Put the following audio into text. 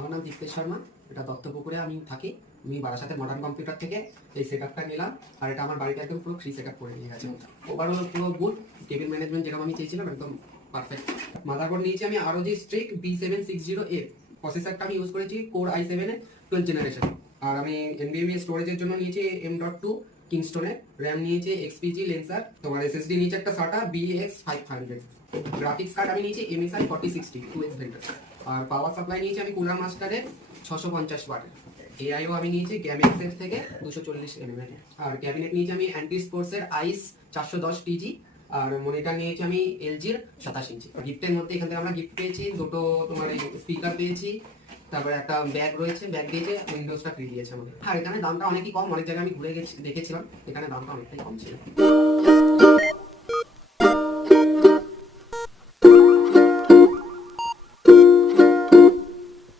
আমার নাম দীপ্তেশ শর্মা, এটা দত্তপুকুরে আমি থাকি। আমি বারাসাতে মডার্ন কম্পিউটার থেকে এই সেটআপটা নিলাম, আর এটা আমার বাড়িতে একদম পুরো ফ্রি সেটআপ করে নিয়ে গেছে। ওভারঅল পুরো গুড, টেবিল ম্যানেজমেন্ট যেরকম আমি চেয়েছিলাম একদম পারফেক্ট। মাদারবোর্ড নিয়েছি আমি ROG Strix B760A, প্রসেসরটা আমি ইউজ করেছি Core i7 এর 12th জেনারেশন। আর আমি NVMe স্টোরেজের জন্য নিয়েছি M.2 কিংস্টোনের, র্যাম নিয়েছি XPG লেন্সার, তোমার SSD নিয়েছি একটা SATA BX500, গ্রাফিক্স কার্ড আমি নিয়েছি MSI 4060 2X ভেন্টার, আর পাওয়ার সাপ্লাই নিয়েছি আমি কুলার মাস্টারের 650 ওয়াটের। এআইও আমি নিয়েছি গ্যামেক্সের থেকে 240 mm, আর ক্যাবিনেট নিয়েছি আমি অ্যান্টি স্পোর্টসের আইস 410 TG, আর মনিটর নিয়েছি আমি LG-র 27 ইঞ্চি। গিফটের মধ্যে এখান থেকে আমরা গিফট পেয়েছি দুটো তোমার স্পিকার পেয়েছি, তারপরে একটা ব্যাগ রয়েছে, ব্যাগ দিয়েছে, উইন্ডোজটা ফ্রি দিয়েছে আমাদের। আর এখানে দামটা অনেকই কম, অনেক জায়গায় আমি ঘুরে গেছি দেখেছিলাম, এখানে দামটা অনেকটাই কম ছিল।